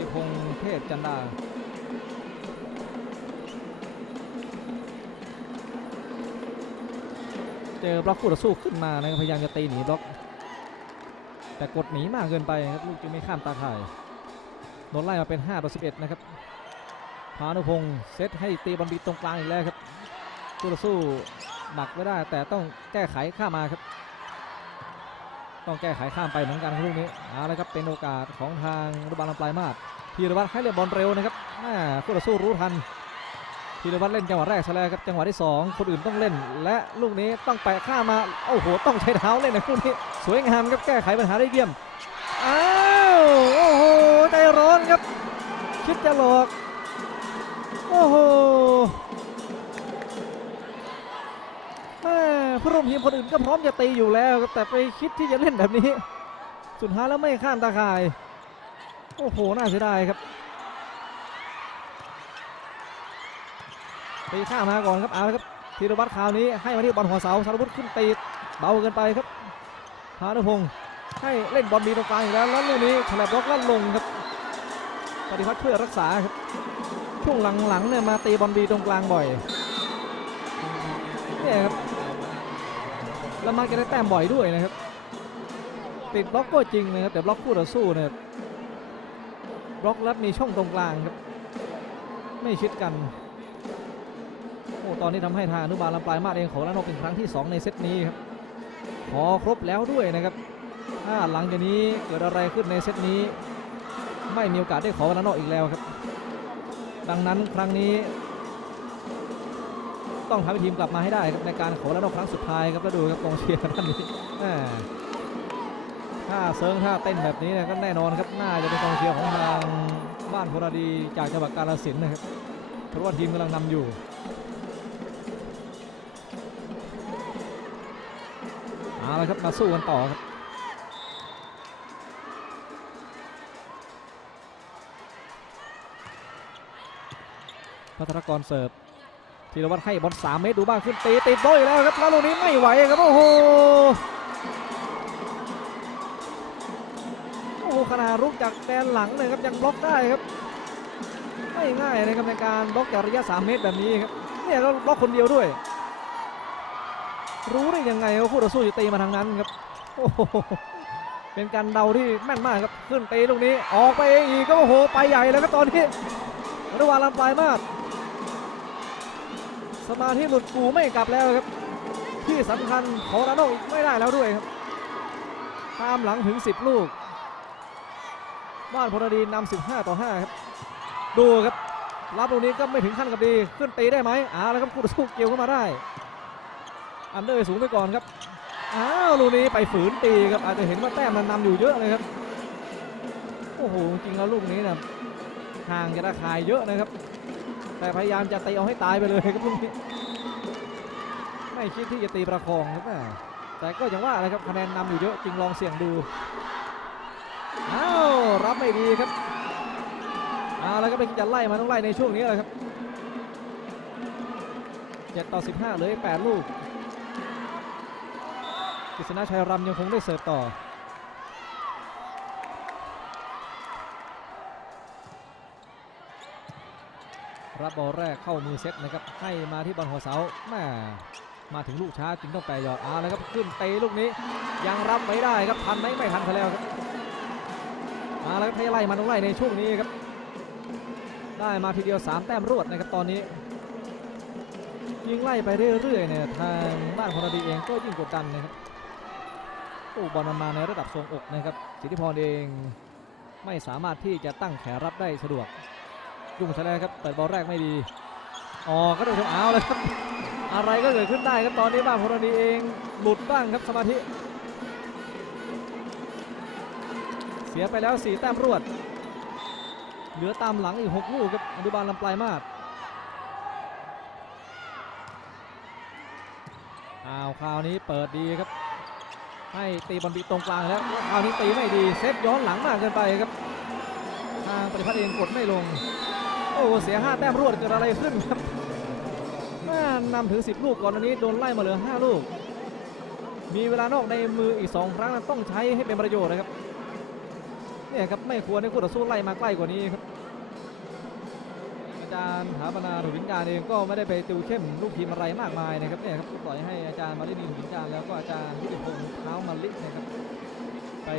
ติพงษ์เทพจันดาเจอบล็อกคู่ต่อสู้ขึ้นมานะครับพยายามจะตีหนีบล็อก แต่กดหนีมากเกินไปครับลูกจึงไม่ข้ามตาข่ายโดนไล่มาเป็น5ต่อ11 นะครับพานุพงศ์เซตให้ตีบอลบีตรงกลางอีกแล้วครับคู่ต่อสู้ดักไว้ได้แต่ต้องแก้ไขข้ามาครับ ต้องแก้ไขข้ามไปเหมือนกันครับลูกนี้เอาละครับเป็นโอกาสของทางรุบาลลำปลายมาดพีรวัตรให้เล่นบอลเร็วนะครับแม่คู่ต่อสู้รู้ทันพีรวัตรเล่นจังหวะแรกซะแล้วครับจังหวะที่ 2 คนอื่นต้องเล่น และลูกนี้ต้องแปะข้ามมาโอ้โหต้องใช้เท้าเล่นในคู่นี้สวยงามครับแก้ไขปัญหาได้เยี่ยมอ้าวโอ้โหใจร้อนครับ คิดจะหลอกโอ้โห ผู้ร่วมทีมคนอื่นก็พร้อมจะตีอยู่แล้วแต่ไปคิดที่จะเล่นแบบนี้ สุดท้ายแล้วไม่ข้ามตาข่าย โอ้โห น่าเสียดายครับตีข้ามมาก่อนครับเอาละครับธีรวัตรคราวนี้ให้มาที่บอลหัวเสาสารวุฒิขึ้นตีเบาเกินไปครับพานุพงศ์ให้เล่นบอลดีตรงกลางอีกแล้วแล้วลูกนี้ฉลับล็อกแล้วลงครับปฏิพัฒน์เพื่อรักษาครับช่วงหลังๆเนี่ยมาตีบอลดีตรงกลางบ่อยเนี่ยครับ แล้วมักจะได้แต้มบ่อยด้วยนะครับ ติดบล็อกก็จริงนะครับแต่บล็อกคู่ต่อสู้เนี่ยบล็อกแล้วมีช่องตรงกลางครับ ไม่ชิดกันโอ้ตอนนี้ทำให้ทางอนุบาลลำปลายมาดเองของละนกเป็นครั้งที่ 2 ในเซตนี้ครับขอครบแล้วด้วยนะครับถ้าหลังจากนี้เกิดอะไรขึ้นในเซตนี้ ไม่มีโอกาสได้ขอละนกอีกแล้วครับ ดังนั้นครั้งนี้ ต้องทำให้ทีมกลับมาให้ได้ครับในการขอละนกครั้งสุดท้ายครับแล้วดูครับกองเชียร์ท่านนี้แม่ถ้าเซิร์งถ้าเต้นแบบนี้นี่ยก็แน่นอนครับน่าจะเป็นกองเชียร์ของทางบ้านพลดีจากจังหวัดกาฬสินธุ์นะครับเพราะว่าทีมกำลังนำอยู่เอาละครับมาสู้กันต่อครับพัทรกรเสิร์ฟ ธีรวัตรให้บอล3เมตรดูบ้างขึ้นตีติดโบอยแล้วครับแล้วลูกนี้ไม่ไหวครับโอ้โหโอ้โหขนาดรุกจากแดนหลังเลยครับยังบล็อกได้ครับไม่ง่ายนะครับในการบล็อกจากระยะ 3 เมตรแบบนี้ครับเนี่ยก็บล็อกคนเดียวด้วย รู้ได้ยังไงว่าคู่ต่อสู้จะตีมาทางนั้นครับโอ้โหเป็นการเดาที่แม่นมากครับขึ้นตีลูกนี้ออกไปอีกก็โอ้โหไปใหญ่แล้วครับตอนนี้ระหว่างลำปลายมาก สมาธิหลุดกูไม่กลับแล้วครับ ที่สำคัญขอราโนอีกไม่ได้แล้วด้วยครับ ตามหลังถึง 10 ลูก บ้านพลดีนำ15 ต่อ 5 ครับ ดูครับ รับลูกนี้ก็ไม่ถึงขั้นกับดี ขึ้นตีได้ไหมอ่าแล้วครับคู่ต่อสู้เกี่ยวเข้ามาได้ อันเดอร์สูงไปก่อนครับ อ้าวลูกนี้ไปฝืนตีครับ อาจจะเห็นว่าแต้มมันนำอยู่เยอะเลยครับ โอ้โห จริงแล้วลูกนี้นะห่างจะระคายเยอะนะครับ แต่พยายามจะตีเอาให้ตายไปเลยครับลูกนี้ไม่คิดที่จะตีประคองครับแม่แต่ก็อย่างว่าอะไรครับคะแนนนำอยู่เยอะจึงลองเสี่ยงดูอ้าวรับไม่ดีครับเอาแล้วก็เป็นจะไล่มาต้องไล่ในช่วงนี้แหละครับ7ต่อ 15 เลืออีก8ลูกกฤษณชัยรำยังคงได้เสิร์ฟต่อ รับบอลแรกเข้ามือเซตนะครับให้มาที่บอลหัวเสาแม่มาถึงลูกช้าจึงต้องแปรยอดอาแล้วครับขึ้นเตะลูกนี้ ยังรับไม่ได้ครับทันไหมไม่ทันซะแล้วครับมาแล้วครับให้ไล่มาต้องไล่ในช่วงนี้ครับ ได้มาทีเดียว 3 แต้มรวดนะครับตอนนี้ยิงไล่ไปเรื่อยๆเนี่ยทางบ้านพลดีเองก็ยิ่งกดดันนะครับโอ้บอลมันมาในระดับทรงอกนะครับสิทธิพรเองไม่สามารถที่จะตั้งแขนรับได้สะดวก ยุ่งซะแล้วครับเปิดบอลแรกไม่ดีอ๋อก็โดนชมเอาเลยครับอะไรก็เกิดขึ้นได้ครับตอนนี้บ้านพลดีเองหลุดบ้างครับสมาธิ เสียไปแล้ว 4 แต้มรวด เหลือตามหลังอีก 6 ลูกครับอนุบาลลำปลายมาดอ้าวคราวนี้เปิดดีครับ ให้ตีบอลบีตรงกลางแล้วคราวนี้ตีไม่ดี เซตย้อนหลังมากเกินไปครับ ทางปฏิพัฒน์เองกดไม่ลง โอ้เสีย5แต้มรวดเกิดอะไรขึ้นครับแม่นำถึง 10 ลูกก่อนอันนี้โดนไล่มาเหลือ 5 ลูก มีเวลานอกในมืออีก 2 ครั้งต้องใช้ให้เป็นประโยชน์นะครับเนี่ยครับไม่ควรให้คู่ต่อสู้ไล่มาใกล้กว่านี้ครับอาจารย์ถาปนาถุวินการเองก็ไม่ได้ไปติวเข้มลูกทีมอะไรมากมายนะครับเนี่ยครับปล่อยให้อาจารย์มารินีถุวินการแล้วก็อาจารย์วิทยพงษ์เท้ามาลินะครับไป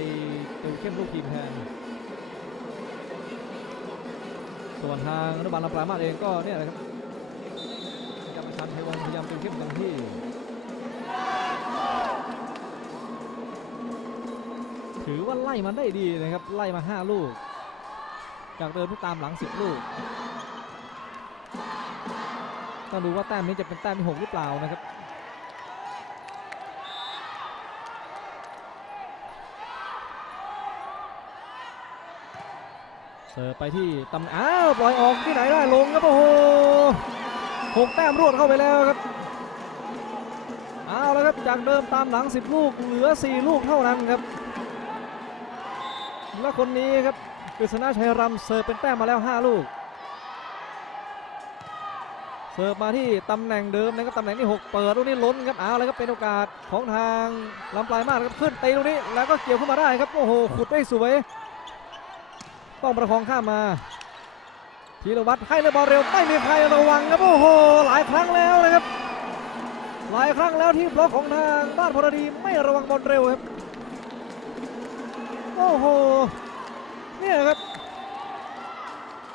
ติวเข้มลูกทีมแทน ส่วนทางอนุบาลลำปลายมาสเองก็เนี่ยนะครับอาจารย์ปชันเทวันพยายามติวเข้มเต็มที่ถือว่าไล่มันได้ดีนะครับ ไล่มา 5 ลูก จากเดิมที่ตามหลัง 10 ลูก ต้องดูว่าแต้มนี้จะเป็นแต้มที่ 6 หรือเปล่านะครับ เสิร์ฟไปที่ตำอ้าวปล่อยออกที่ไหนได้ลงครับโอ้โหหกแต้มรวดเข้าไปแล้วครับเอาแล้วครับจากเดิมตามหลัง 10 ลูกเหลือ 4 ลูกเท่านั้นครับ และคนนี้ครับกฤษณาชัยรำเสิร์ฟเป็นแต้มมาแล้ว 5 ลูก เสิร์ฟมาที่ตำแหน่งเดิมนะครับตำแหน่งที่ 6 เปิดลูกนี้ล้นครับเอาเลยครับเป็นโอกาสของทางลำปลายมากครับขึ้นตีลูกนี้แล้วก็เกี่ยวขึ้นมาได้ครับโอ้โหขุดได้สวย ต้องประคองข้ามมาธีรวัตรให้เลยบอลเร็วไม่มีใครระวังครับโอ้โหหลายครั้งแล้วนะครับ หลายครั้งแล้วที่บล็อกของทางบ้านพลดีไม่ระวังบอลเร็วครับโอ้โหเนี่ยครับ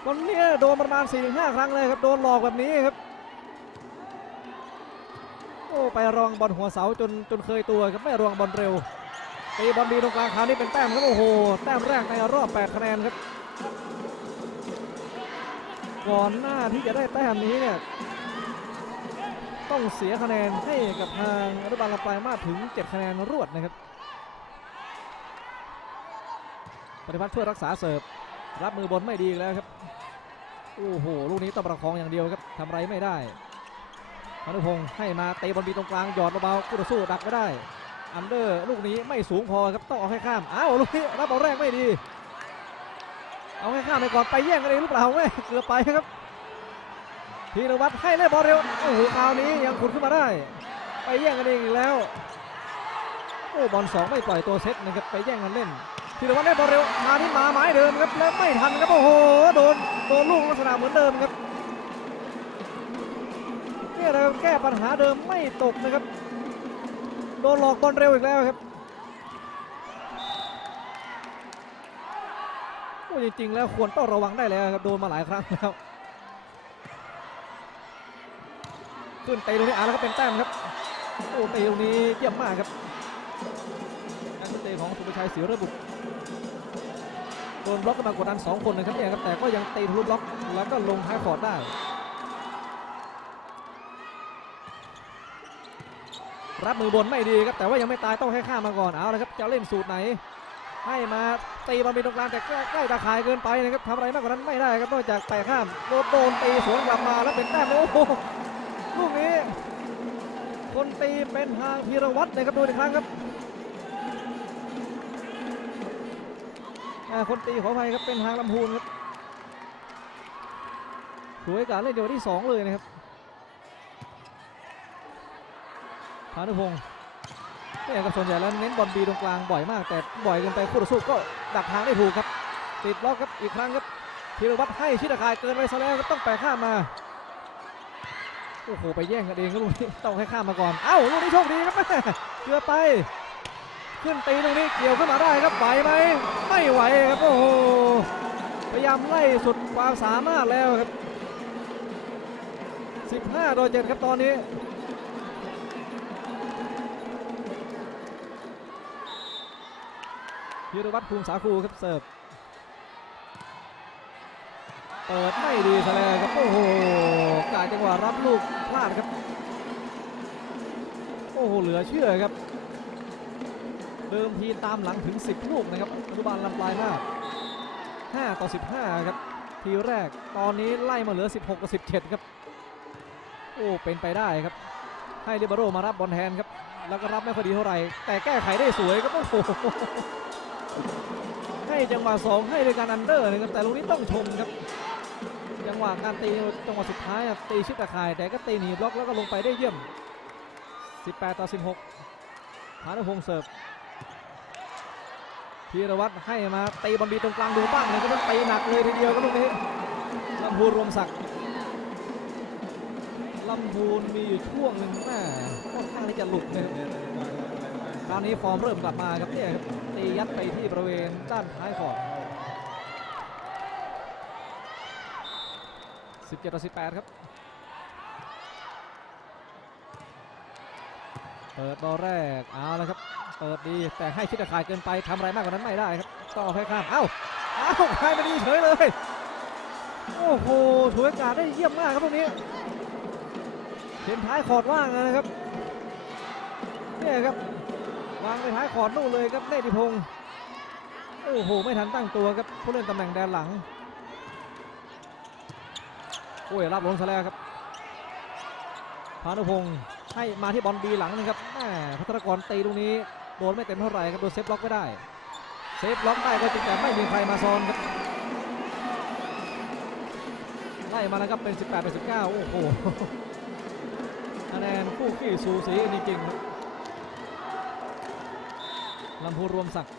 วันนี้โดนประมาณ4-5ครั้งเลยครับโดนหลอกแบบนี้ครับโอ้ไประวังบอลหัวเสาจนจนเคยตัวครับไม่ระวังบอลเร็วตีบอลดีตรงกลางคราวนี้เป็นแต้มครับโอ้โหแต้มแรกในรอบ 8 คะแนนครับ ก่อนหน้าที่จะได้แต้มนี้เนี่ยต้องเสียคะแนนให้กับทางอนุบาลปลายมาถึง 7 คะแนนรวดนะครับ ปฏิพัฒน์ช่วยรักษาเสิร์ฟรับมือบนไม่ดีแล้วครับ โอ้โห ลูกนี้ต้องประคองอย่างเดียวครับทำไรไม่ได้พานุพงศ์ให้มาเตะบอลบีตรงกลางหยอดเบาๆคู่ต่อสู้ดักก็ได้ อันเดอร์ลูกนี้ไม่สูงพอครับต้องเอาให้ข้าม อ้าวลูกนี้รับบอลแรกไม่ดี เอาให้ข้ามไปก่อนไปแย่งกันเองหรือเปล่าแม่เกือบไปครับธีรวัตรให้เล่นบอลเร็วโอ้โหคราวนี้ยังขุดขึ้นมาได้ ไปแย่งกันเองอีกแล้วโอ้บอลสองไม่ปล่อยตัวเซตนะครับไปแย่งกันเล่นธีรวัตรได้บอลเร็วมาที่มาไม้เดิมครับแล้วไม่ทันครับโอ้โหโดนโดนลูกลักษณะเหมือนเดิมครับนี่เราแก้ปัญหาเดิมไม่ตกนะครับโดนหลอกบอลเร็วอีกแล้วครับโอ้ จริงๆ แล้วควรต้องระวังได้แล้วครับโดนมาหลายครั้งแล้วขึ้นเตะตรงนี้อาแล้วก็เป็นแต้มครับโอ้ตะตรงนี้เยี่ยมมากครับการขึ้นเตะของสุภชัยศรีระบุโดนบล็อกกันมากดดัน2คนนะครับเนี่ยครับแต่ก็ยังตีทะลุบล็อกแล้วก็ลงท้ายคอร์ดได้รับมือบนไม่ดีครับแต่ว่ายังไม่ตายต้องให้ข้ามมาก่อนเอาละครับจะเล่นสูตรไหน ให้มา ตีบอลเป็นตรงกลางแต่ใกล้ตาข่ายเกินไปนะครับทำอะไรมากกว่านั้นไม่ได้ครับนอกจากแต่ข้ามโดนโดนตีสวนกลับมาแล้วเป็นแต้มโอ้โหลูกนี้ คนตีเป็นทางพีรวัตรนะครับดูอีกครั้งครับอ่คนตีขออภัยครับเป็นทางลำพูนครับสวยการเล่นเดียวที่ 2 เลยนะครับพานุพงศ์ เนี่ยครับส่วนใหญ่แล้วเน้นบอลบีตรงกลางบ่อยมาก แต่บ่อยเกินไปคู่ต่อสู้ก็ดักทางได้ถูกครับ ติดล็อกครับอีกครั้งครับธีรวัตรให้ชิดาคายเกินไปซะแล้วก็ต้องแปข้ามมาโอ้โหไปแย่งกันเองครับลูกนี้ต้องให้ข้ามมาก่อนเอ้าลูกนี้โชคดีครับแม่เกือไป ขึ้นตีตรงนี้เกี่ยวขึ้นมาได้ครับไหวไหมไม่ไหวครับโอ้โหพยายามไล่สุดความสามารถแล้วครับ 15ต่อ7ครับตอนนี้ พิรวัตรภูมิสาคูครับเสิร์ฟเปิดไม่ดีซะแล้วครับโอ้โหกาจังหวะรับลูกพลาดครับ โอ้โหเหลือเชื่อครับ เดิมทีตามหลังถึง 10 ลูกนะครับอนุบาลลำปลายมาก5ต่อ 15 ครับ ทีแรกตอนนี้ไล่มาเหลือ 16กับ17 ครับ โอ้เป็นไปได้ครับ ให้เดบโรมารับบอลแทนครับ แล้วก็รับไม่ค่อยดีเท่าไหร่ แต่แก้ไขได้สวยครับโอ้โห จังหวะ2ให้ด้วยการอันเดอร์นะครับแต่ลูกนี้ต้องชมครับ จังหวะการตีจังหวะสุดท้ายตีชิดตะข่าย แต่ก็ตีหนีบล็อกแล้วก็ลงไปได้เยี่ยม 18 ต่อ 16พานุพงเสิร์ฟธีรวัตรให้มาตีบอลบีตรงกลางดูบ้างเลยก็ต้องตีหนักเลยทีเดียวครับตรงนี้ลำพูนรวมศักดิ์ลำพูนมีอยู่ช่วงหนึ่งแม่ค่อนข้างที่จะหลุดนะครับ คราวนี้ฟอร์มเริ่มกลับมาครับเนี่ยครับตียัดไปที่บริเวณด้านท้ายขอบ17ต่อ18 ครับ เปิดบอลแรก เอาละครับ เปิดดี แต่ให้ชิดข่ายเกินไปทำอะไรมากกว่านั้นไม่ได้ครับ ต้องเอาให้ข้าม เอ้า เอ้าใครมาดีเฉยเลย โอ้โหถูกอกาศได้เยี่ยมมากครับตรงนี้เห็นท้ายขอดว่างนะครับเนี่ยครับ วางไปท้ายขอดนู่นเลยครับเนติพงศ์โอ้โหไม่ทันตั้งตัวครับผู้เล่นตำแหน่งแดนหลังโอ้ยรับลงซะแล้วครับพานุพงศ์ให้มาที่บอลบีหลังนะครับแหมพัทรกรตีตรงนี้โดนไม่เต็มเท่าไหร่ครับโดนเซฟล็อกไม่ได้เซฟล็อกได้ก็จริงแต่ไม่มีใครมาซ้อนครับไล่มาแล้วครับเป็น 18เป็น19 โอ้โหคะแนนคู่ขี้สูสีจริงๆครับ ลำพูรวมศักดิ์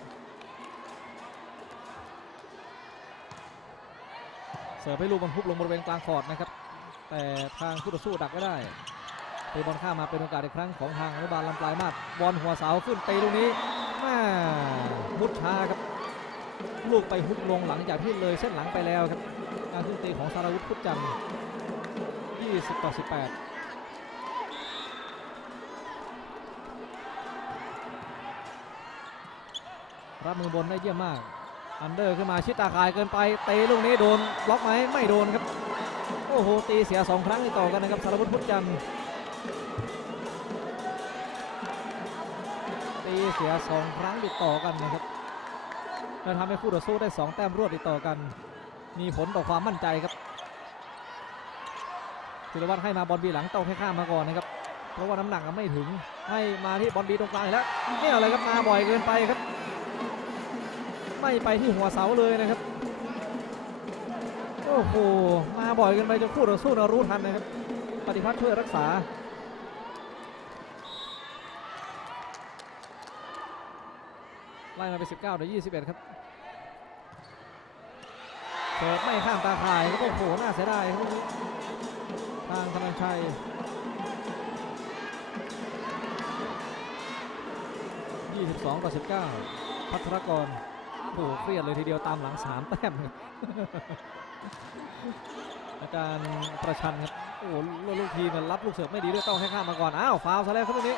เสิร์ฟให้ลูกบอลพุบลงบริเวณกลางคอร์ดนะครับ แต่ทางคู่ต่อสู้ดักไม่ได้ตีบอลข้ามาเป็นโอกาสอีกครั้งของทางอนุบาลลำปลายมาดบอลหัวเสาขึ้นตีตรงนี้แม่มุดช้าครับ ลูกไปฮุกลงหลังจากที่เลยเส้นหลังไปแล้วครับ การขึ้นตีของสารวุฒิพุทธจันทร์20ต่อ18 รับมือบนได้เยี่ยมมาก อันเดอร์ขึ้นมาชิดตาข่ายเกินไปเตะลูกนี้โดนบล็อกไหมไม่โดนครับ โอ้โหตีเสีย2ครั้งติดต่อกันนะครับสารวุฒิพุทธจันทร์ตีเสีย2ครั้งติดต่อกันนะครับและทำให้คู่ต่อสู้ได้2แต้มรวดติดต่อกัน มีผลต่อความมั่นใจครับธีรวัตรให้มาบอลบีหลังต้องให้ข้ามมาก่อนนะครับ เพราะว่าน้ำหนักไม่ถึงให้มาที่บอลบีตรงกลางแล้วเนี่ยอะไรครับมาบ่อยเกินไปครับ ไม่ไปที่หัวเสาเลยนะครับโอ้โหมาบ่อยกินไปจนคู่ต่อสู้เรารู้ทันนะครับ ปฏิพัฒน์ช่วยรักษาไล่มาเป็น19เดี๋ยว21 ครับเปิดไม่ข้ามตาข่ายครับโอ้โหน่าเสียดายครับทางธนันชัย22ต่อ19 พัทรกร โอ้โหเครียดเลยทีเดียวตามหลัง3แต้มครับอาการประชันครับ โอ้โหลูกทีมันรับลูกเสิร์ฟไม่ดีด้วยต้องให้ข้ามมาก่อน อ้าวฟาวล์ซะแล้วครับตรงนี้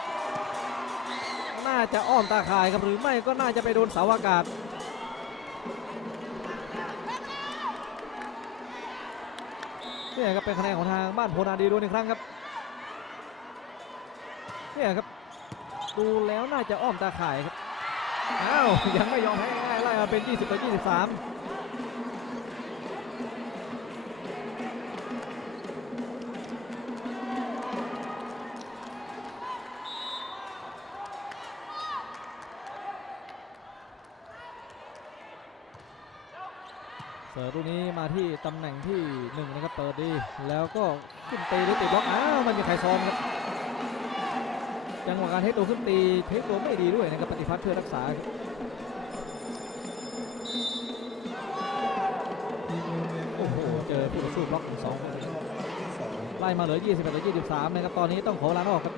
น่าจะอ้อมตาข่ายครับหรือไม่ก็น่าจะไปโดนเสาอากาศนี่ครับเป็นคะแนนของทางบ้านโพนาดีด้วยอีกครั้งครับนี่ครับ ดูแล้วน่าจะอ้อมตาข่ายครับ อ้าวยังไม่ยอมแพ้ง่ายไล่มาเป็น 20 ต่อ 23เสิร์ฟลูกนี้มาที่ตำแหน่งที่หนึ่งนะครับเปิดดี แล้วก็ขึ้นตีหรือติดบล็อกอ้าวมันมีใครซ้อมครับ จังหวะการเทคตัวขึ้นตีเทคตัวไม่ดีด้วยนะครับปฏิพัฒน์เพื่อรักษาโอ้โหเจอผู้ต่อสู้บล็อกถึงสองไล่มาเหลือ 21ต่อ23นะครับตอนนี้ต้องขอลานอกครับ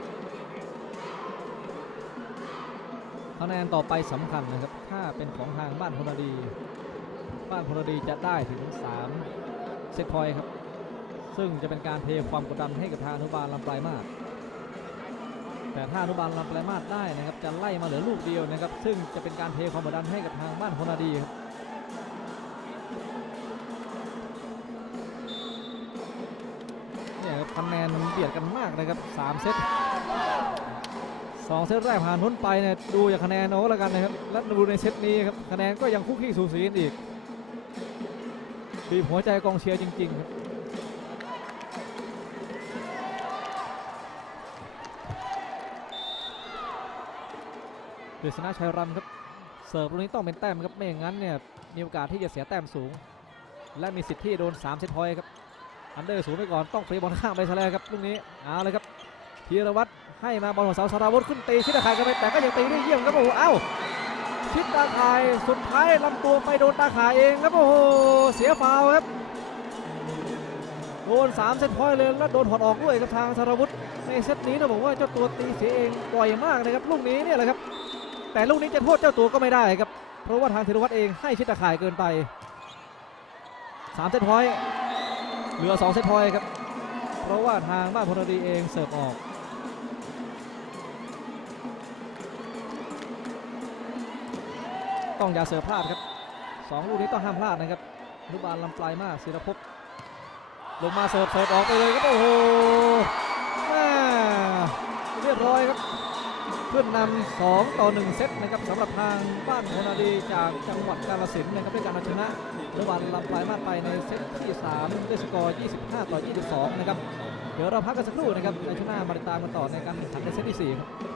คะแนนต่อไปสำคัญนะครับ ถ้าเป็นของทางบ้านพลดี บ้านพลดีจะได้ถึง 3 เซตพอยต์ครับ ซึ่งจะเป็นการเทความกดดันให้กับทางอนุบาลลำปลายมาศ แต่ถ้าอนุบาลลำปลายมาศได้นะครับจะไล่มาเหลือลูกเดียวนะครับ ซึ่งจะเป็นการเทความกดดันให้กับทางบ้านพลดีครับเนี่ยครับคะแนนมันเบียดกันมากนะครับ3เซตสองเซตแรกผ่านพ้นไปเนี่ยดูจากคะแนนเอาก็แล้วกันนะครับและดูในเซตนี้ครับคะแนนก็ยังคุกคีสูสีกันอีกบีบหัวใจกองเชียร์จริงๆครับ เดชนะชัยรำครับเสิร์ฟลูกนี้ต้องเป็นแต้มครับไม่อย่างนั้นเนี่ยมีโอกาสที่จะเสียแต้มสูง และมีสิทธิ์ที่โดน3เซตพอยต์ครับอันเดอร์สูงไปก่อนต้องฟรีบอลข้างไปซะแล้วครับลูกนี้เอาเลยครับธีรวัตรให้มาบอลของเสาสารวุฒิขึ้นตีชิดตะข่ายกันไปแต่ก็ยังตีได้เยี่ยมครับโอ้โหเอ้าชิดตาข่ายสุดท้ายลำตัวไปโดนตาข่ายเองครับโอ้โหเสียฟาวครับโดน3เซตพอยต์เลยแล้วโดนถอดออกด้วยครับทางสารวุฒิในเซตนี้ต้องบอกว่าเจ้าตัวตีเสียเองปล่อยมากนะครับลูกนี้เนี่ยแหละครับ แต่ลูกนี้จะโทษเจ้าตัวก็ไม่ได้ครับ เพราะว่าทางธีรวัตรเองให้ชิดตาข่ายเกินไป3เซตพอยต์เหลือ2เซตพอยต์ครับ เพราะว่าทางบ้านพลดีเองเสิร์ฟออกต้องอย่าเสิร์ฟพลาดครับสองลูกนี้ต้องห้ามพลาดนะครับอนุบาลลำปลายมากศิรภพลงมาเสิร์ฟเสิร์ฟออกไปเลยครับโอ้โหแม่เรียบร้อยครับ ขึ้นนำ2ต่อ 1 เซตนะครับสำหรับทางบ้านโคนาดีจากจังหวัดกาฬสินธุ์นะครับด้วยการเอาชนะระหว่างลำปลายมากไปในเซตที่ 3 ด้วยสกอร์ 25 ต่อ 22 นะครับ เดี๋ยวเราพักกันสักครู่นะครับในช่วงหน้ามาติดตามกันต่อในการแข่งขันในเซตที่ 4 ครับ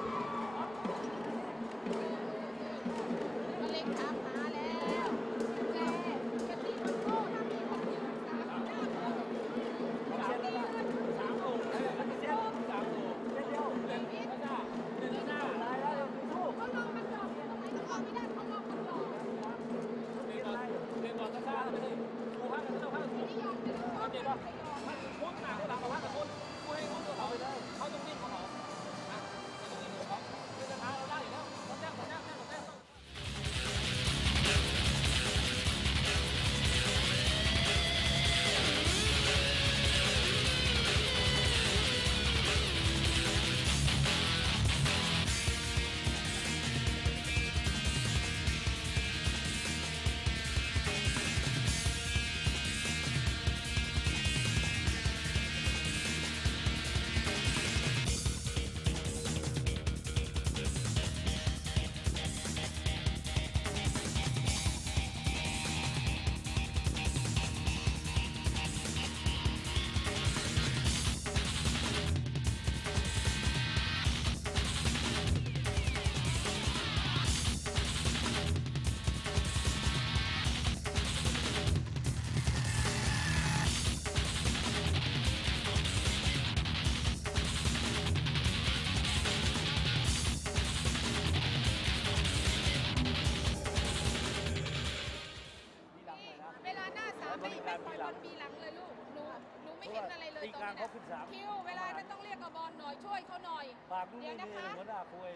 างนี้เขานะขึ้นสามคิวเวลานั้นต้องเรียกกับบอลหน่อยช่วยเขาหน่อยปากลูกเดี๋นี่ยวนี่นะคะหัวหน้าคุย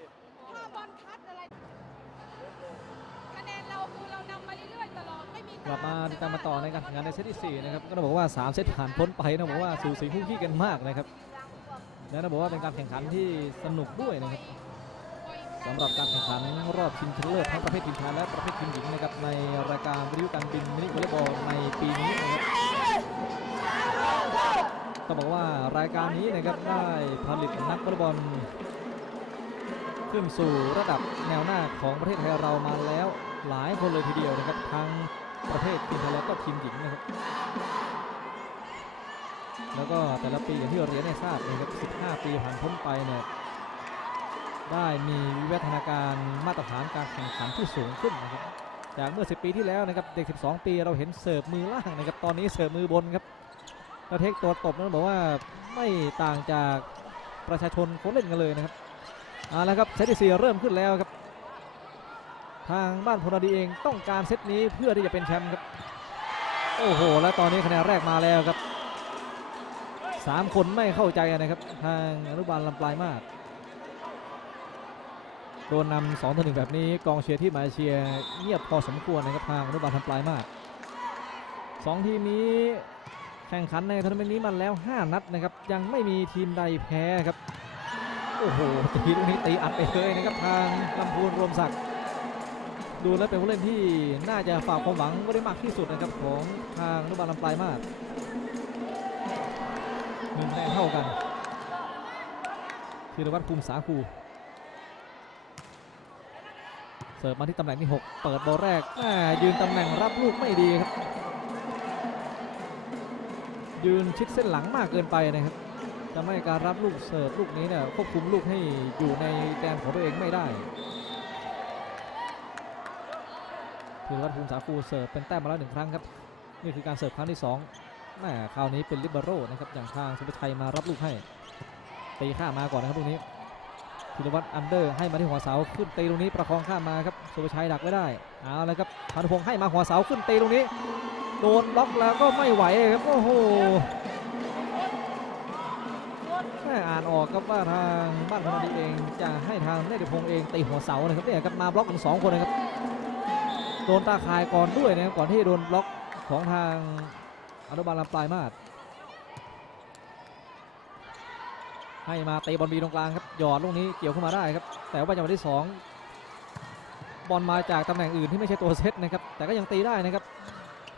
ถ้าบอลทัดอะไรคะแนนเราคือเรานำมาเรื่อยๆตลอดไม่มีกลับมาติดตามมาต่อในการแข่งขันในเซตที่4นะครับก็ต้องบอกว่า 3 เซตผ่านพ้นไปต้องบอกว่าสูสีคู่ขี้กันมากนะครับและต้องบอกว่าเป็นการแข่งขันที่สนุกด้วยนะครับสำหรับการแข่งขันรอบชิงชนะเลิศทั้งประเภททีมชายและประเภททีมหญิงนะครับในรายการวิทยุการบินมินิวอลเลย์บอลในปีนี้นะครับ ต้องบอกว่ารายการนี้นะครับได้ผลิตนักวอลเลย์บอลขึ้นสู่ระดับแนวหน้าของประเทศไทยเรามาแล้วหลายคนเลยทีเดียวนะครับทั้งประเภททีมชายและก็ทีมหญิงนะครับ แล้วก็แต่ละปีอย่างที่เราเรียนให้ทราบนะครับ 15 ปีผ่านพ้นไปเนี่ยได้มีวิวัฒนาการมาตรฐานการแข่งขันที่สูงขึ้นนะครับ จากเมื่อ 10 ปีที่แล้วนะครับเด็ก 12 ปีเราเห็นเสิร์ฟมือล่างนะครับ ตอนนี้เสิร์ฟมือบนครับ แล้วเทคตัวตบนั้นบอกว่าไม่ต่างจากประชาชนเขาเล่นกันเลยนะครับเอาละครับเซตที่4เริ่มขึ้นแล้วครับ ทางบ้านพลดีเองต้องการเซตนี้เพื่อที่จะเป็นแชมป์ครับ โอ้โห แล้วตอนนี้คะแนนแรกมาแล้วครับสามคนไม่เข้าใจนะครับ ทางอนุบาลลำปลายมากโดนนำสองต่อหนึ่งแบบนี้กองเชียร์ที่มาเลเซียเงียบพอสมควรนะครับทางอนุบาลทำปลายมากสองทีมนี้ แข่งขันในทัวร์นาเมนต์นี้มาแล้ว 5 นัดนะครับ ยังไม่มีทีมใดแพ้ครับ โอ้โหตีลูกนี้ตีอัดไปเลยนะครับทางลำพูนรวมศักดิ์ดูแล้วเป็นผู้เล่นที่น่าจะฝากความหวังไว้ได้มากที่สุดนะครับของทางนุบาลลำปลายมากหนึ่งคะแนนเท่ากันธีรวัตรภูมิสาคูเสิร์ฟมาที่ตำแหน่งที่ 6 เปิดบอลแรกแหมยืนตำแหน่งรับลูกไม่ดีครับ ยืนชิดเส้นหลังมากเกินไปนะครับทำให้การรับลูกเสิร์ฟลูกนี้เนี่ยควบคุมลูกให้อยู่ในแกนของตัวเองไม่ได้ธีรวัตรภูมิสาคูเสิร์ฟเป็นแต้มมาแล้วหนึ่งครั้งครับ นี่คือการเสิร์ฟครั้งที่สองแม่คราวนี้เป็นลิเบโร่นะครับอย่างทางสุภชัยมารับลูกให้ตีข้ามมาก่อนนะครับลูกนี้ธีรวัตรอันเดอร์ให้มาที่หัวเสาขึ้นตีลูกนี้ประคองข้ามมาครับสุภชัยดักไว้ได้เอาละครับพานุพงศ์ให้มาหัวเสาขึ้นตีตรงนี้ โดนล็อกแล้วก็ไม่ไหวครับโอ้โหแม่อ่านออกครับว่าทางบ้านพนันดีเองจะให้ทางเนติพงศ์เองตีหัวเสานะครับเนี่ยครับมาบล็อกถึงสองคนนะครับโดนตาข่ายก่อนด้วยนะครับก่อนที่โดนบล็อกของทางอนุบาลลำปลายมาศให้มาเตะบอลบีตรงกลางครับหยอดลูกนี้เกี่ยวเข้ามาได้ครับ แต่ว่าจังหวะที่สองบอลมาจากตำแหน่งอื่นที่ไม่ใช่ตัวเซตนะครับ แต่ก็ยังตีได้นะครับ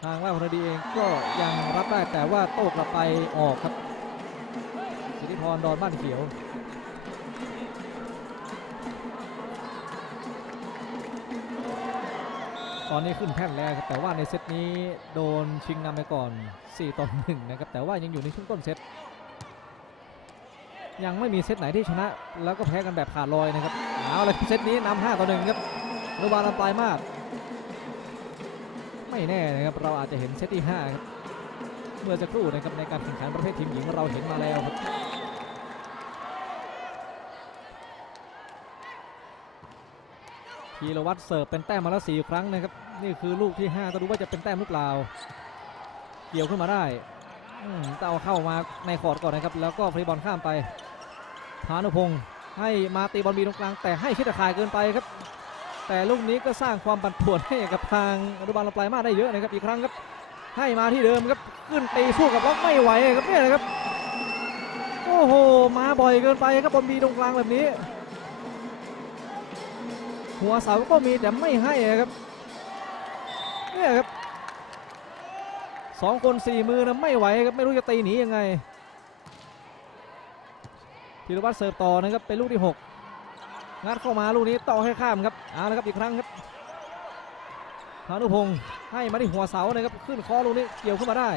ทางว่าพนดีเองก็ยังรับได้แต่ว่าโต้กลับไปออกครับสิทธิพรดอนบ้านเขียวตอนนี้ขึ้นแท่นแล้วครับแต่ว่าในเซตนี้โดนชิงนำไปก่อน 4ต่อ1นะครับแต่ว่ายังอยู่ในช่วงต้นเซตยังไม่มีเซตไหนที่ชนะ แล้วก็แพ้กันแบบขาดลอยนะครับเอาเลยเซตนี้นำ5ต่อ1ครับอนุบาลลำปลายมาก ไม่แน่นะครับเราอาจจะเห็นเซตที่5ครับเมื่อจะครู่นะครับในการแข่งขันประเภททีมหญิงเราเห็นมาแล้วครับพีรวัตรเสิร์ฟเป็นแต้มมาแล้ว4ครั้งนะครับนี่คือลูกที่5ต้องดูว่าจะเป็นแต้มหรือเปล่าเกี่ยวขึ้นมาได้อืมต้องเอาเข้ามาในคอร์ดก่อนนะครับ แล้วก็ฟรีบอลข้ามไปพานุพงศ์ให้มาตีบอลบีตรงกลางแต่ให้ชิดตะข่ายเกินไปครับ แต่ลูกนี้ก็สร้างความปั่นป่วนให้กับทางอนุบาลลปลายมาได้เยอะนะครับอีกครั้งครับให้มาที่เดิมครับขึ้นตีสู้กับล็อกไม่ไหวครับเนี่ยนะครับโอ้โหมาบ่อยเกินไปครับบอลบีตรงกลางแบบนี้ หัวเสาก็มีแต่ไม่ให้ครับเนี่ยครับสองคนสี่มือนะไม่ไหวครับไม่รู้จะตีหนียังไงธีรวัตรเสิร์ฟต่อนะครับเป็นลูกที่หก งัดเข้ามาลูกนี้ต่อให้ข้ามครับเอาละครับอีกครั้งครับพานุพงศ์ให้มาที่หัวเสานะครับขึ้นคอลูกนี้เกี่ยวขึ้นมาได้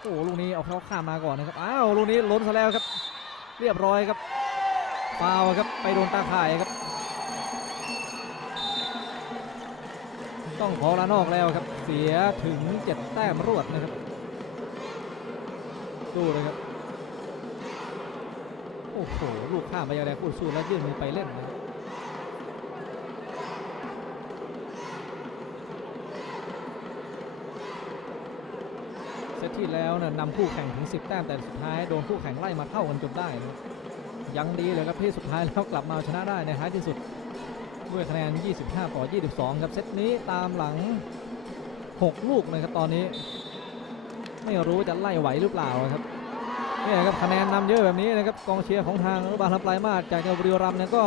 โอ้ลูกนี้เอาเขาข้ามมาก่อนนะครับอ้าวลูกนี้ล้นซะแล้วครับ เรียบร้อยครับฟาวครับไปโดนตาข่ายครับ ต้องขอลานอกแล้วครับ เสียถึง7แต้มรวดนะครับดูเลยครับ อ้โห ลูกข้ามไปยังแรงคู่สู้แล้วยื่นมือไปเล่นนะเซตที่แล้วนะนำคู่แข่งถึง 10 แต้มแต่สุดท้ายโดนคู่แข่งไล่มาเท่ากันจนได้นะยังดีเลยครับที่สุดท้ายแล้วกลับมาเอาชนะได้ในท้ายที่สุดด้วยคะแนน 25 ต่อ 22 ครับเซตนี้ตามหลัง 6 ลูกนะครับตอนนี้ ไม่รู้จะไล่ไหวหรือเปล่าครับ นี่ครับคะแนนนำเยอะแบบนี้นะครับกองเชียร์ของทางอนุบาลทับปลายมาศจากจังหวัดบุรีรัมย์เนี่ยก็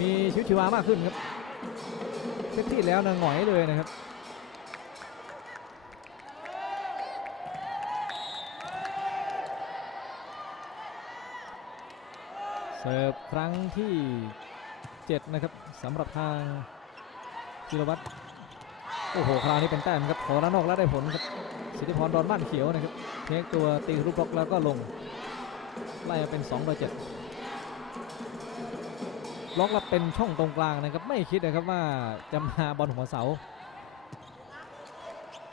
มีชีวิตชีวามากขึ้นครับเซตที่แล้วนะหงอยเลยนะครับเสิร์ฟครั้งที่ 7 นะครับสำหรับทางจิรวัตรโอ้โห คราวนี้เป็นแต้มครับขอระนอกแล้วได้ผลครับ สิทธิพรดอนบ้านเขียวนะครับเทคตัวตีรูปบล็อกแล้วก็ลง ไล่มาเป็น2ต่อ7ล็อกแล้วเป็นช่องตรงกลางนะครับ ไม่คิดนะครับว่าจะมาบอลหัวเสา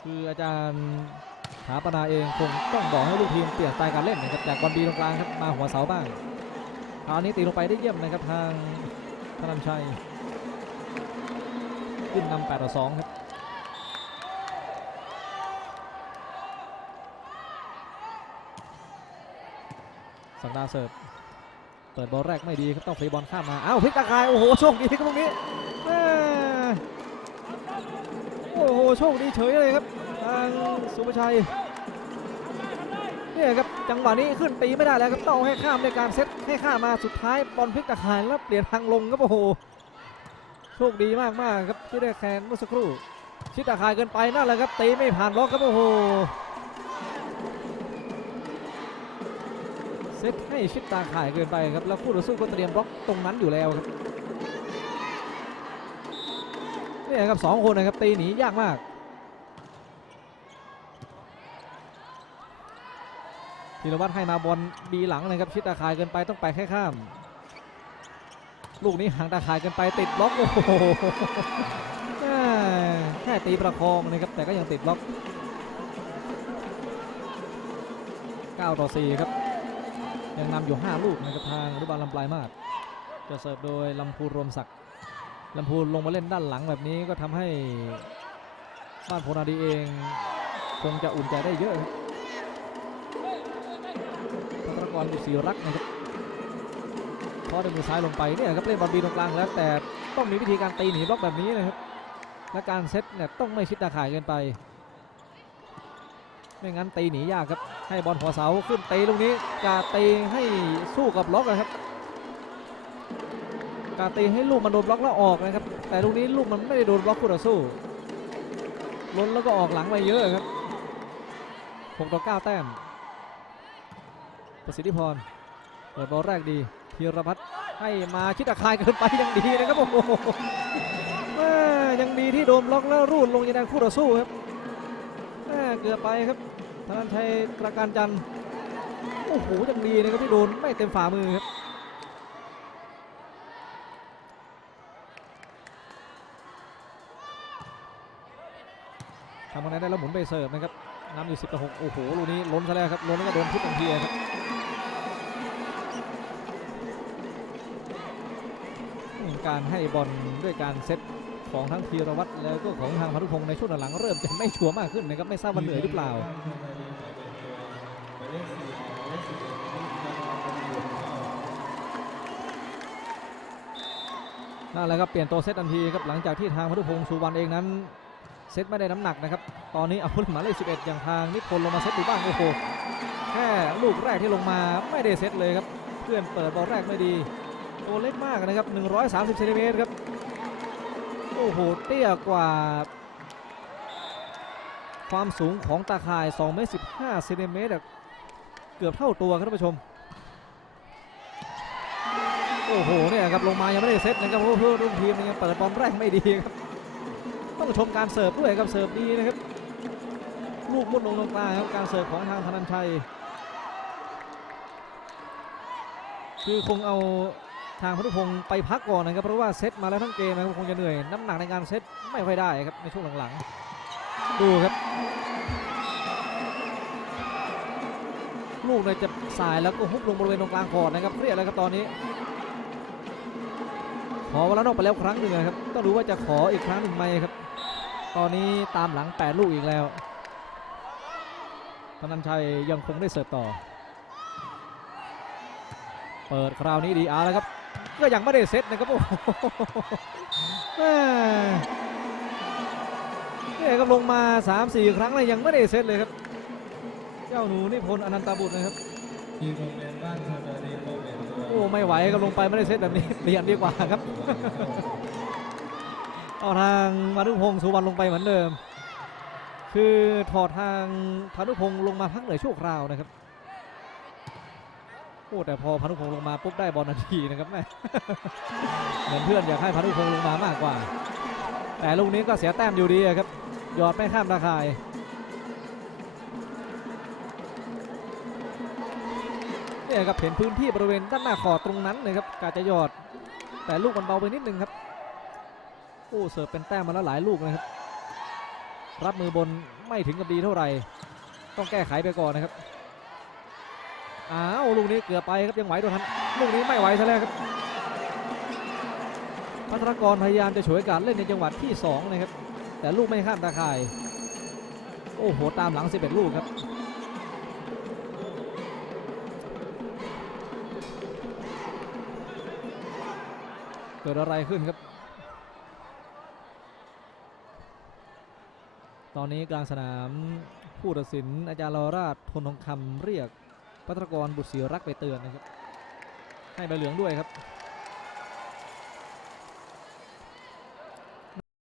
คืออาจารย์ถาปนาเองคงต้องบอกให้ลูกทีมเปลี่ยนสไตล์การเล่นนะครับจากบอลบีตรงกลางครับมาหัวเสาบ้างคราวนี้ตีลงไปได้เยี่ยมนะครับทางธนันชัยขึ้นนำ8ต่อ2ครับ สังดาเสิร์ฟเปิดบอลแรกไม่ดีครับต้องฟรีบอลข้ามมาอ้าวพลิกตาคายโอ้โหโชคดีครับตรงนี้แม่โอ้โหโชคดีเฉยเลยครับทางสุภชัยเนี่ยครับจังหวะนี้ขึ้นตีไม่ได้แล้วครับต้องให้ข้ามในการเซตให้ข้ามมาสุดท้ายบอลพลิกตะข่ายแล้วเปลี่ยนทางลงครับโอ้โหโชคดีมากมากๆครับที่ได้แคนเมื่อสักครู่ชิดตะข่ายเกินไปนั่นแหละครับตีไม่ผ่านล็อกครับโอ้โห เซตให้ชิดตาข่ายเกินไปครับ แล้วคู่ต่อสู้ก็เตรียมบล็อกตรงนั้นอยู่แล้วครับนี่ครับสองคนนะครับตีหนียากมาก ธีรวัตรให้มาบอลบีหลังเลยครับชิดตาข่ายเกินไปต้องไปแค่ข้าม ลูกนี้ห่างตาข่ายเกินไปติดบล็อกโอ้โหแม่แค่ตีประคองนะครับแต่ก็ยังติดบล็อก9ต่อ4ครับ ยังนำอยู่ 5 ลูกนะครับทางอนุบาลลำปลายมาศจะเสิร์ฟโดยลำพูรวมศักดิ์ลำพูลงมาเล่นด้านหลังแบบนี้ก็ทำให้บ้านโพนาดีเองคงจะอุ่นใจได้เยอะครับพัทรกรบุตรศรีรักนะครับเพราะด้วยมือซ้ายลงไปเนี่ยครับเล่นบอลบีตรงกลางแล้วแต่ต้องมีวิธีการตีหนีบล็อกแบบนี้นะครับและการเซตเนี่ยต้องไม่ชิดตาข่ายเกินไป ไม่งั้นตีหนียากครับ ให้บอลหัวเสาขึ้นตีลูกนี้ กาตีให้สู้กับล็อกนะครับกาตีให้ลูกมันโดนบล็อกแล้วออกนะครับ แต่ลูกนี้ลูกมันไม่ได้โดนบล็อกคู่ต่อสู้ล้นแล้วก็ออกหลังไปเยอะครับ6ต่อ9แต้ม ประสิทธิพรเปิดบอลแรกดีพีรพัฒน์ให้มาชิดตะคายเกินไปยังดีนะครับโอ้โหยังดีที่โดนบล็อกแล้วรูดลงยังแดนคู่ต่อสู้ครับแม่เกือบไปครับ ธนันชัยประการจันทร์โอ้โหยังดีนะครับที่โดนไม่เต็มฝ่ามือครับทำคะแนนได้แล้วหมุนไปเสิร์ฟนะครับนำอยู่ 10ต่อ6โอ้โหลูกนี้ล้นซะแล้วครับล้นแล้วก็โดนทุบทันทีครับการให้บอลด้วยการเซต ของทั้งธีรวัตรแล้วก็ของทางพานุพงศ์ในช่วงหลังเริ่มจะไม่ชัวร์มากขึ้นนะครับไม่ทราบว่าเหนื่อยหรือเปล่านั่นแหละครับเปลี่ยนตัวเซตทันทีครับหลังจากที่ทางพานุพงศ์สุวรรณเองนั้นเซตไม่ได้น้ำหนักนะครับตอนนี้เอาผู้เล่นหมายเลข11 อย่างทางนิพนธ์ลงมาเซตดูบ้างโอ้โหแค่ลูกแรกที่ลงมาไม่ได้เซตเลยครับเพื่อนเปิดบอลแรกไม่ดีตัวเล็กมากนะครับ 130เซนติเมตรครับ โอ้โหเตี้ยกว่า ความสูงของตาข่าย2เมตร15เซนติเมตรเกือบเท่าตัวครับท่านผู้ชม โอ้โหเนี่ยครับลงมายังไม่ได้เซตนะครับเพราะว่าเพื่อนร่วมทีมยังเปิดบอลแรกไม่ดีครับ ต้องชมการเสิร์ฟด้วยครับเสิร์ฟดีนะครับลูกมุดลงตรงกลางครับการเสิร์ฟของทางธนันชัย คือคงเอา ทางพนุพงศ์ไปพักก่อนนะครับเพราะว่าเซตมาแล้วทั้งเกมนะครับคงจะเหนื่อยน้ำหนักในการเซตไม่ค่อยได้ครับในช่วงหลังๆดูครับ ลูกเนี่ยจะสายแล้วก็ฮุบลงบริเวณตรงกลางคอร์นะครับเครียดแล้วครับตอนนี้ ขอวลานอกไปแล้วครั้งหนึ่งนะครับต้องดูว่าจะขออีกครั้งหนึ่งไหมครับ ตอนนี้ตามหลัง8ลูกอีกแล้วธนันชัยยังคงได้เสิร์ฟต่อ เปิดคราวนี้ดีอาร์แล้วครับ ก็ยังไม่ได้เซตนะครับโอ้โหแม่เนี่ครับลงมา 3-4 ครั้งแล้วยังไม่ได้เซตเลยครับ เจ้าหนูนิพนธ์อนันตบุตรนะครับโอ้ไม่ไหวครับลงไปไม่ได้เซตแบบนี้เปลี่ยนดีกว่าครับเอาทางมานุพงศ์สุวรรณลงไปเหมือนเดิม คือถอดทางพานุพงศ์ลงมาพักเหนื่อยชั่วคราวนะครับ โอ้แต่พอพานุพงศ์ลงมาปุ๊บได้บอลนาทีนะครับแม่เหมือนเพื่อนอยากให้พานุพงศ์ลงมามากกว่า แต่ลูกนี้ก็เสียแต้มอยู่ดีอะครับหยอดไม่ข้ามตาข่ายเนี่ยครับเห็นพื้นที่บริเวณด้านหน้าขอตรงนั้นเลยครับกาจะหยอด แต่ลูกมันเบาไปนิดนึงครับโอ้เสิร์ฟเป็นแต้มมาแล้วหลายลูกนะครับ รับมือบนไม่ถึงกับดีเท่าไหร่ ต้องแก้ไขไปก่อนนะครับ อ้าวลูกนี้เกือบไปครับยังไหวตัวทันลูกนี้ไม่ไหวซะแล้วครับพัทรกรพยายามจะฉวยกาสเล่นในจังหวะที่สองนะครับแต่ลูกไม่ข้ามตาข่าย โอ้โหตามหลัง 11 ลูกครับเกิดอะไรขึ้นครับ ตอนนี้กลางสนามผู้ตัดสินอาจารย์ลอราชพลทองคำเรียก พัทรกรบุตรศรีรักไปเตือนนะครับให้ใบเหลืองด้วยครับ